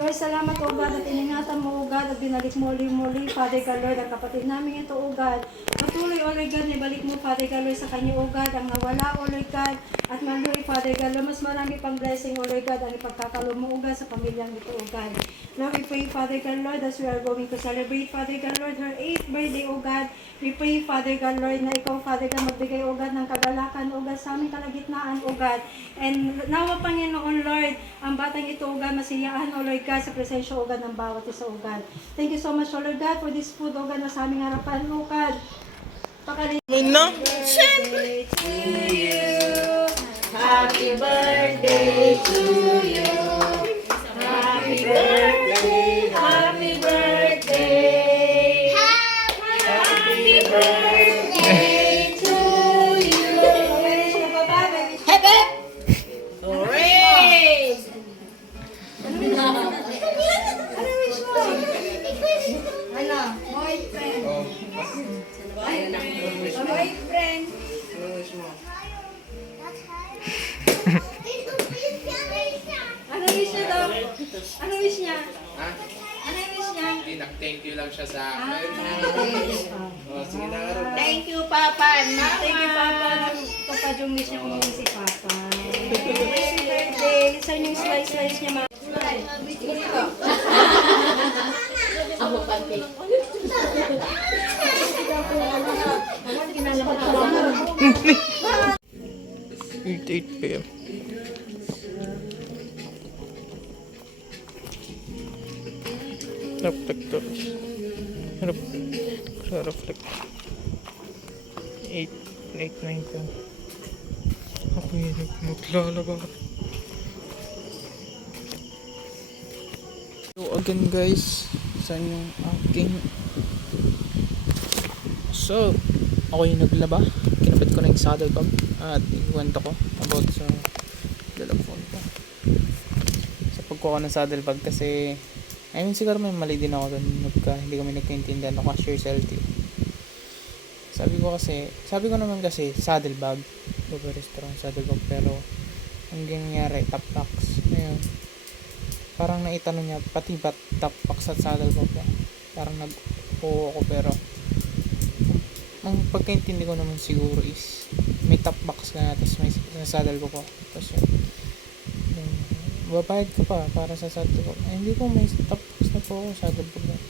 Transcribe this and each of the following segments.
Lord, salamat o God at iningatan mo o God at binalik mo muli, Father God, Lord, ang kapatid namin ito o God. Patuloy o Lord God, ibalik mo, Father God, Lord, sa kanya o God, ang nawala o Lord God, at maluwi, Father God, Lord, mas marami pang blessing o Lord God, ang ipagkakalo mo o God sa pamilyang ito o God. Lord, we pray, Father God, Lord, as we are going to celebrate, Father God, Lord, her 8th birthday o God. We pray, Father God, Lord, na ikaw, Father God, magbigay o God ng kagalakan o God sa aming kalagitnaan o God. And nawa, Panginoon, Lord, ang batang ito o God, masiyahan o Lord God sa presensya o God ng bawat isa o God. Thank you so much, O Lord God, for this food o God na sa aming harapan o God. Siyempre! To you. Happy birthday to you. Happy birthday, happy birthday. Happy birthday to you. Happy! Hooray! Ano wish mo? Ano? Boyfriend. Boyfriend. Ano wish niya daw? Ano wish niya? Ha? Ano wish niya? Hindi, nag-thank you lang siya sa akin. Oh, sige na, Aaron. Thank you, Papa and Mama. Thank you, Papa. Kapag yung wish niya umuwi si Papa. Happy birthday. Saan yung slice niya, Ma? Ako pati. 8 p.m. Reflectors. Reflect. 8, 9, 10. Ako yun, maglalaba. So again guys, saan yung aking... So, ako yung naglaba. Kinabit ko na yung saddle bag at ikwento ko about sa dalang phone ko. Sa pagkuha ng saddle bag kasi I mean siguro may mali din ako doon hindi kami nagkaintindihan ako cashier sa LTO. Sabi ko naman kasi saddle bag, Uber restaurant saddle bag, pero ang nangyari top box. Ngayon, parang naitanong niya pati ba top box at saddle bag ba? Parang nag-oo ako pero ang pagkaintindi ko naman siguro is may top box ka na tapos may saddle ko tapos yun babayad ka pa para sa saddle ko hindi ko may top box na po ako saddle ko na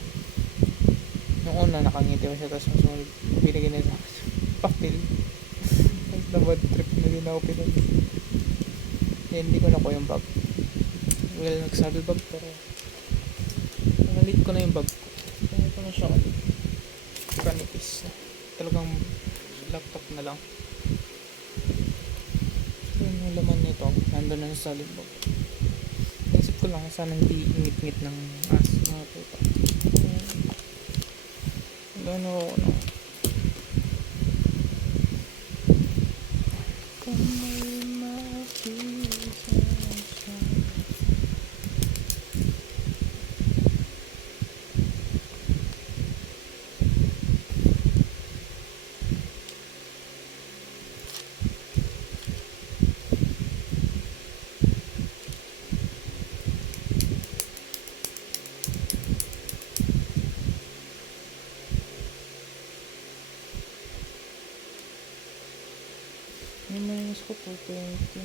nung una nakangiti ko siya tapos masunod binigyan nila papel tapos na bad trip na din ako pinag hindi ko na ko yung bag nag saddle bag pero nalit ko na yung bag ko ito na siya kanipis talagang laptop na lang. So yung laman nito nandun na sa libog. Naisip ko lang sana hindi ingit-ngit ng mga puta. Gano'n ako na yung minus ko 220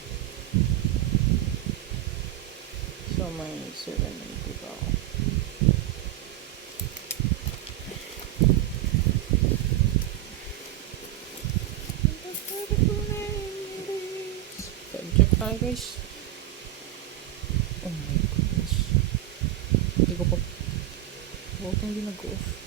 so may 790 pa ako time check tayo guys oh my goodness hindi ko pa bakit hindi nag-off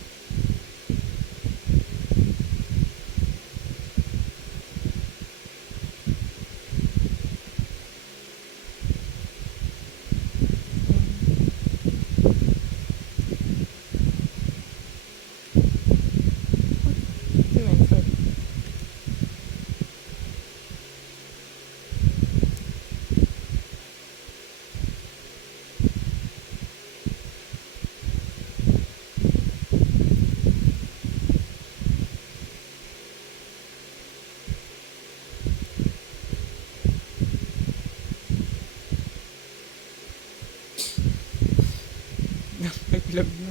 Vlog na.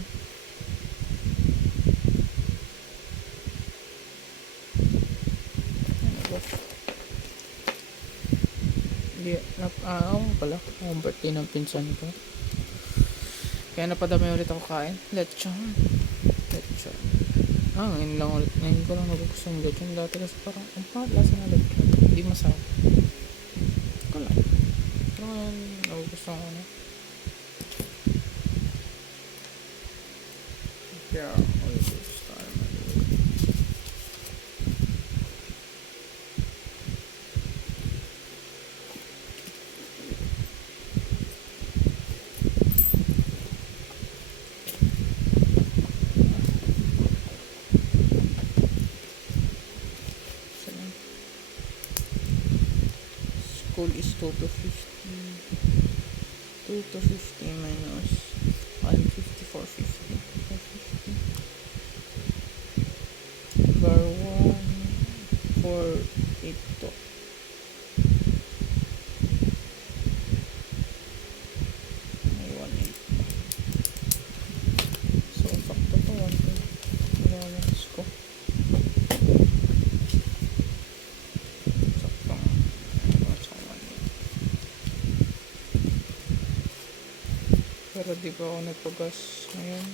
Ano ba? Hindi, ako pala. Ang birthday ng pinsan ko. Kaya napadami ulit ako kain. Lechon. Lechon. Ngayon lang ulit. Ngayon ko lang nagugustuhan ng lechon. Dati kasi parang, ang pangat lasa ng lechon. Hindi masarap. Ko lang. Pero ngayon, nagugustuhan ko na. Kaya, ulit tayo maliit. School is 2 to 50. 2 to 50 minus 150, 450. 450. Bar 1, 4, 8 to. May 1, 8 pa. So, sakto to 1, 2. Allowance ko. Pero di pa ako nagpagas ngayon.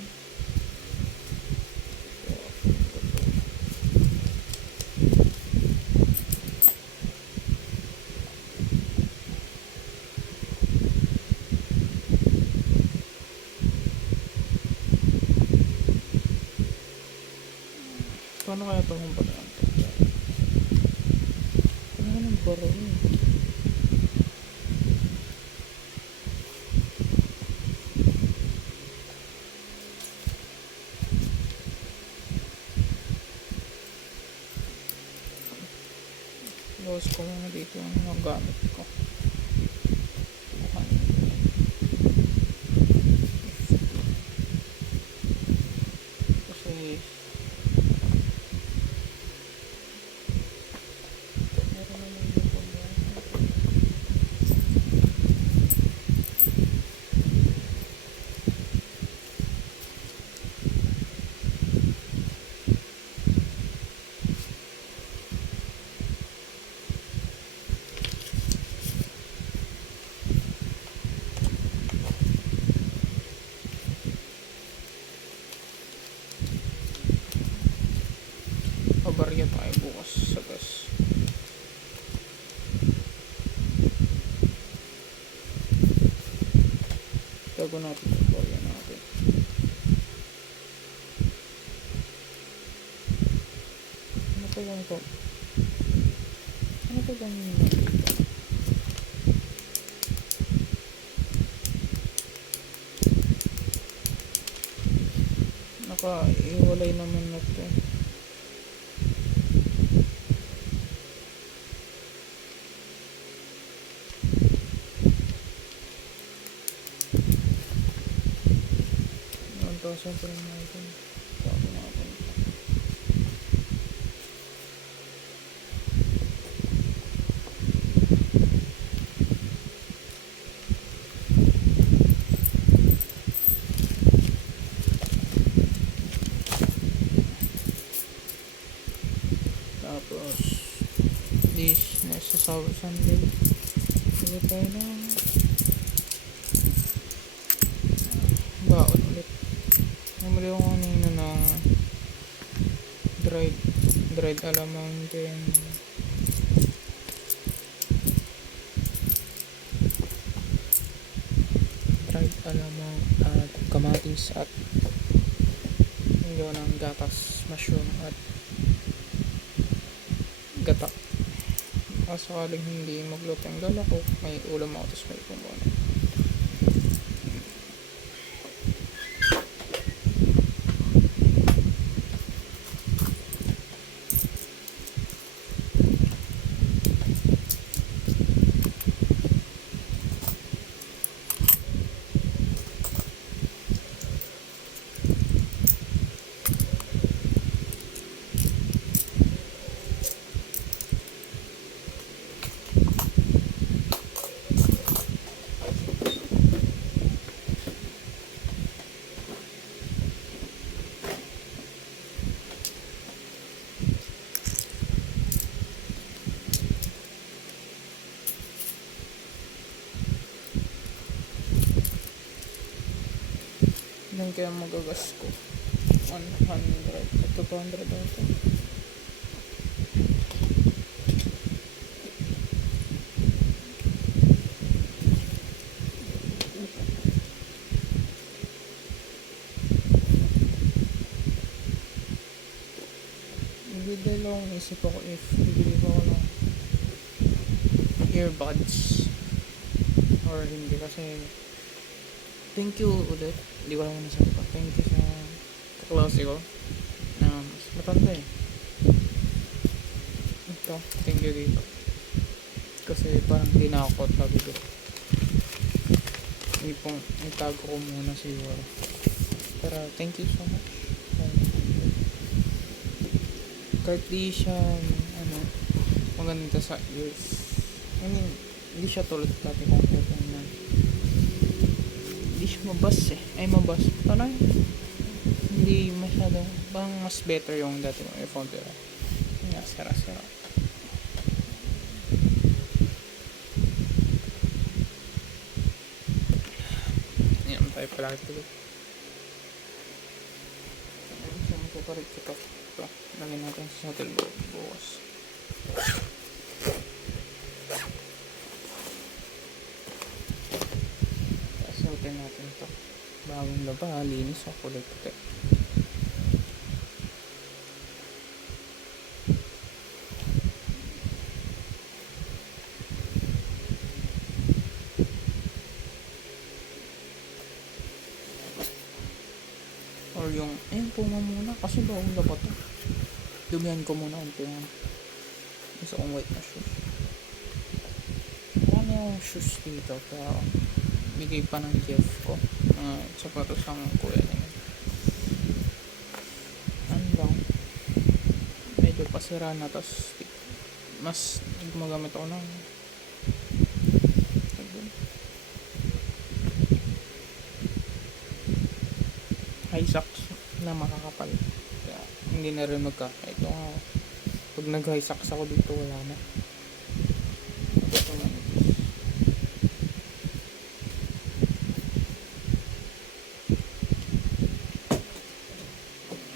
Paano kaya ito kung paraan ito? Ano ka ng baro yun? Loss ko muna dito yung mga gamit ko. 250. Kasi meron naman yung pagbawa. Pabarya tayo bukas sa gas. Tago natin yung barya natin. Ano pa lang ito? Ano pa lang yun natin ito? Naka-iwalay naman na ito. Siyempre natin bago natin tapos this next Sunday sige tayo na baon ulit. Namuli ako kanina ng dried alamang din dried alamang at kamatis at yung ng gatas, mushroom at gata. Sakaling hindi magluto ang lola ko, may ulam ako tapos may pumuna. Ilan kaya magagas ko? 100. Ito 200 ito. Hindi dalawang isip ako if bibili ko ako ng earbuds or hindi kasi thank you ulit. Hindi ko lang nasabi pa. Thank you sa kaklase ko na mas matanda eh. Ito, thank you dito. Kasi parang hindi na ako tabi ko. Hindi pong itago ko muna siguro. Pero thank you so much. Kahit di siya maganda sa ears. I mean, hindi siya tulad dati kong earphone na hindi siya mabas eh. Ay mabas. Parang hindi masyado. Parang mas better yung dati kong earphone. Pero nga, sira-sira. Yan, tayo pala tuloy. Saan ko pa rin ito? Ito, lagyan natin sa hotel bukas. Pasutin natin ito. Bagong laba, linis o kulay puti. Or yung, ayun, puma muna kasi bagong laba to. Dumihan ko muna unti yung isa kong white na shoes. Marami yung shoes dito kaya bigay pa ng Jeff ko sapatos ang kuya niya. Ano lang, medyo pasira na, tas mas gumagamit ako ng high socks na makakapal. Kaya hindi na rin ito nga, pag nag high socks ako dito wala na.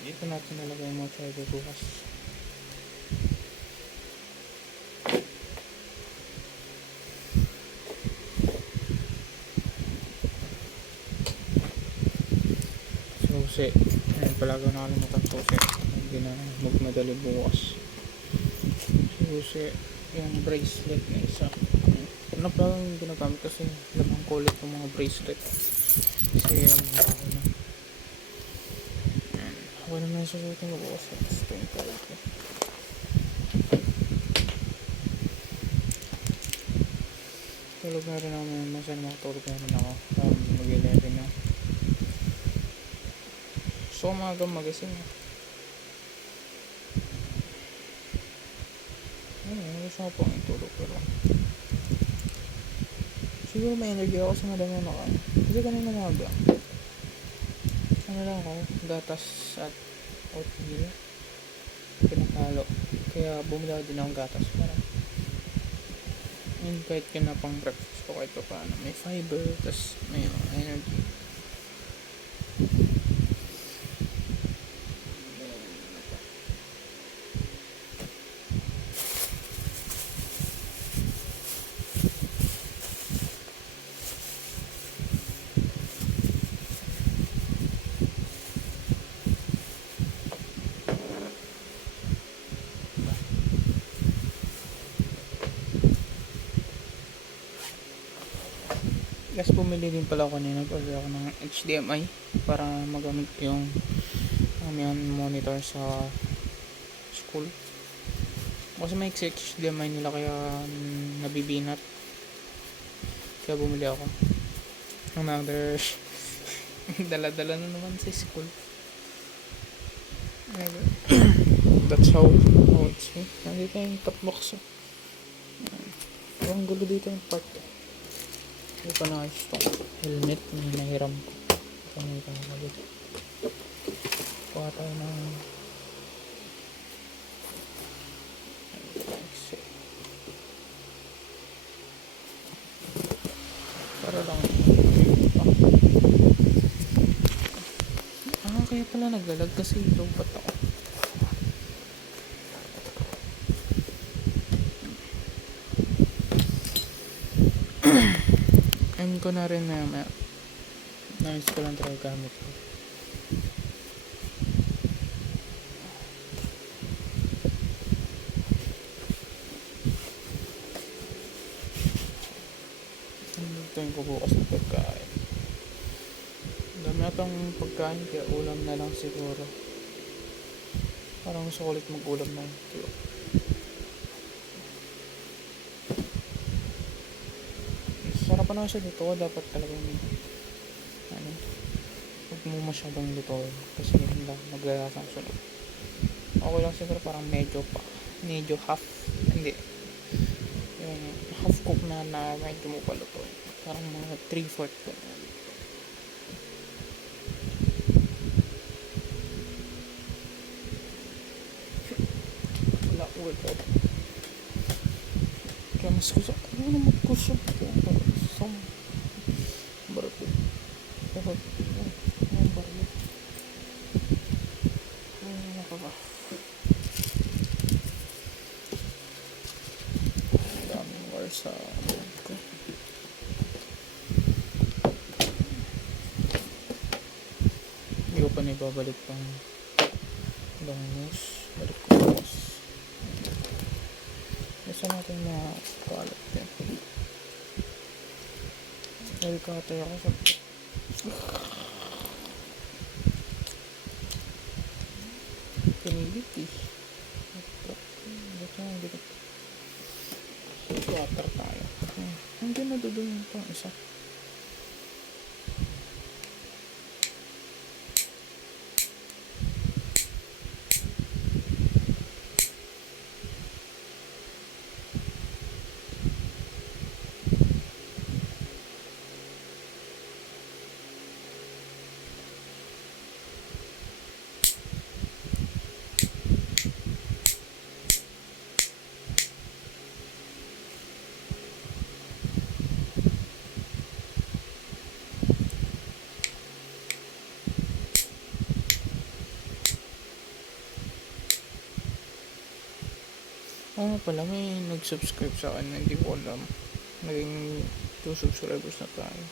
Dito natin nalagay yung mga charger bukas. Susi. Ayan pala ko nakalimutan susi. Hindi na magmadali bukas. Susi. Yung bracelet na isa. Ano pa lang ginagamit kasi lamang kulit yung mga bracelet. Kasi yung baho na. Ako naman yung susutin ko bukas. Gusto yung kulit ko. Tulog na rin ako ngayon. Masaya makatulog na rin ako. Mag-11 na. So umagang magising. Gusto ko pang itulog pero siguro may energy ako sa madami na kain. Kasi kanina umaga ano lang ako, gatas at oatmeal pinakalo, kaya bumila din akong gatas para and kahit ka na pang breakfast ko kahit pa paano may fiber, tas may energy. Guys, bumili din pala ako kanina. Order ako ng HDMI para magamit yung aming monitor sa school. Kasi may HDMI nila kaya nabibinat. Kaya bumili ako. Another dala-dala na naman sa school. That's how it's me. Nandito yung top box. Ang gulo dito yung part. Hindi pa na itong helmet na nahiram ko. Ito na itong kabit. Kuha tayo ng para lang kaya pala naglalag kasi lobat ako. Ayun ko na rin na nais ko lang talaga gamit ko. Tingin ko bukas ng pagkain. Dami natang pagkain kaya ulam na lang siguro. Parang gusto ko ulit mag-ulam ng tuyo. Sarap na siya dito. Dapat talagang ano, huwag mo masyadong luto kasi naglalasa ang sunog. Okay lang siguro parang medyo half, hindi, yung half cook na medyo mo paluto. Parang mga 3/4 ko na. Wala ko ito. Kaya mas gusto, ano na magkusap ko. Some barko. Ang barko. Ano ka ba? Ang daming wire sa board ko. Hindi ko pa naibabalik pang long news. Balik ko bukas. Gusto natin na kalat din. Nagkatay ako sa pinilit eh. Ba't yung ganit? Water tayo. Hindi na dudun itong isa. Oo nga pala, may nag-subscribe sa akin na hindi ko alam. Naging 2 subscribers na tayo.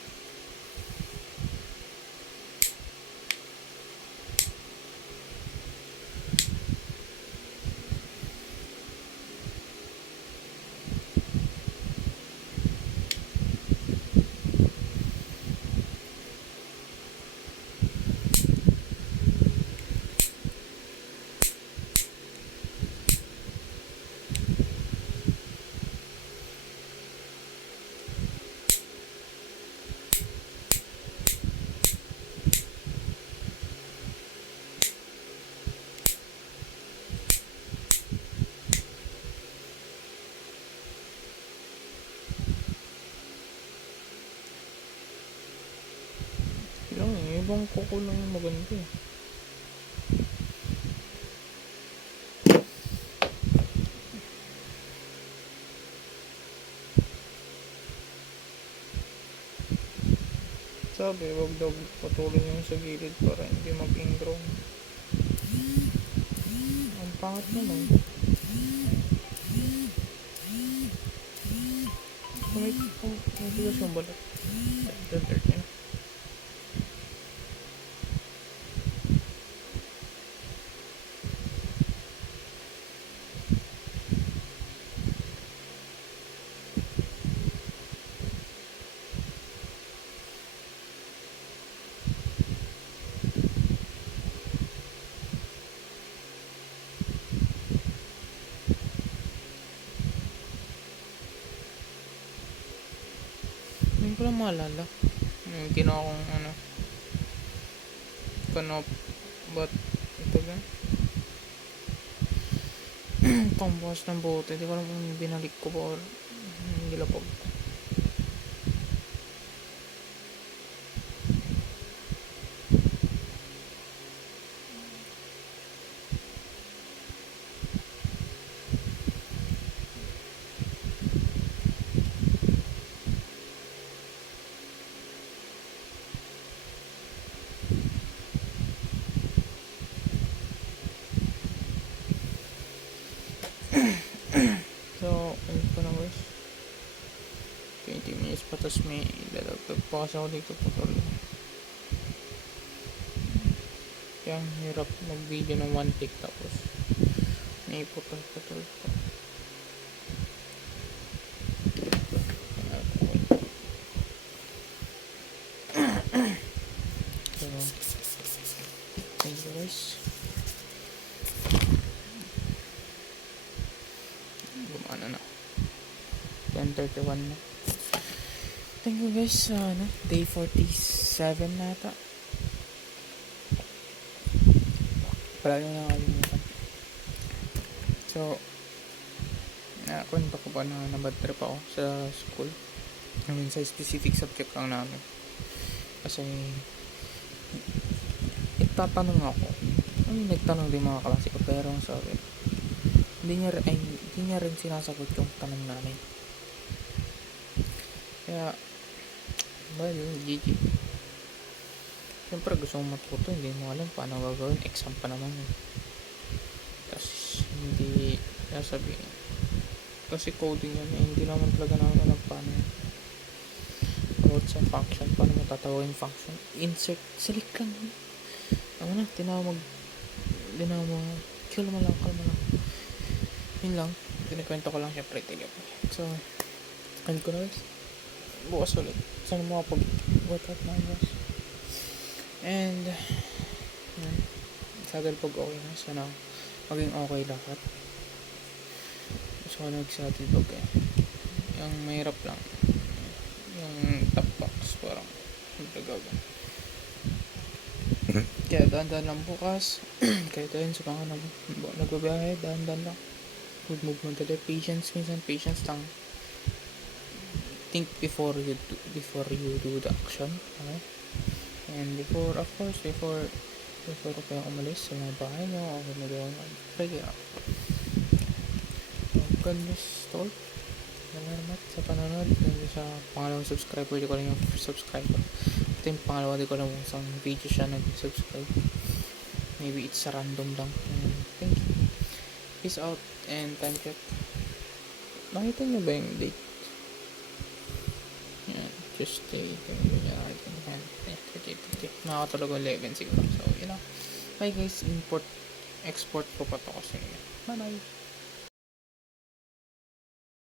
Lang eh, ibang kuko lang yung maganda eh. Sabi, wag daw patuloy yung sa gilid para hindi mag-ingrown. Ang pangat naman. May bigas yung balat. Dirt niya. Hindi ko lang maalala. Yung ginawa kong ano. Kanop. But, ito ba? Pambukas ng bote. Hindi ko alam kung binalik ko ba or nilapag ko. pa kasi ako dito putol. Kaya ang hirap mag-video ng 1 take tapos may putol-putol pa. So, thank you guys. Gumana na. 10:31 na. Thank you guys sa day 47 na ata. Wala nyo nakalimutan. So, nakwento ko pa na nabad trip ako sa school. I mean, sa specific subject lang namin. Kasi, itatanong ako. Nagtanong din mga klase ko, pero ang sabi, hindi niya rin sinasagot yung tanong namin. Kaya, well, GG. Siyempre gusto mong matuto, hindi mo alam paano gagawin, exam pa naman eh. Tapos hindi sasabihin kasi coding yan eh, hindi naman talaga namin alam paano about sa function, paano mo tatawagin function, insert, select lang ano na, tinawag chill mo lang, kalma lang, yun lang, pinakwento ko lang syempre tigap. So end ko na guys, bukas ulit sana makapag-workout na guys. And sagal pag okay na, sana maging okay lahat. So nagsatil pag yung mahirap lang yung top box, parang nagagagan. Kaya dahan-dahan lang bukas. Kaya tayo sa mga nagbabiyahe, dahan-dahan lang, good movement today, patience, minsan patience lang, think before you do the action, okay? And before kayo umalis sa mga bahay nyo o magawang pray kayo. God bless to all. Salamat sa panonood. Sa pangalawang subscriber, di ko lang yung subscriber. Ito yung pangalawa, di ko lang isang video siya nag-subscribe. Maybe it's a random lang. Thank you. Peace out and time check. Nakita nyo ba yung date? Yan, Tuesday, nakakatulog 11 siguro. So, yun lang. Bye guys, export ko pa to kasi. Bye bye.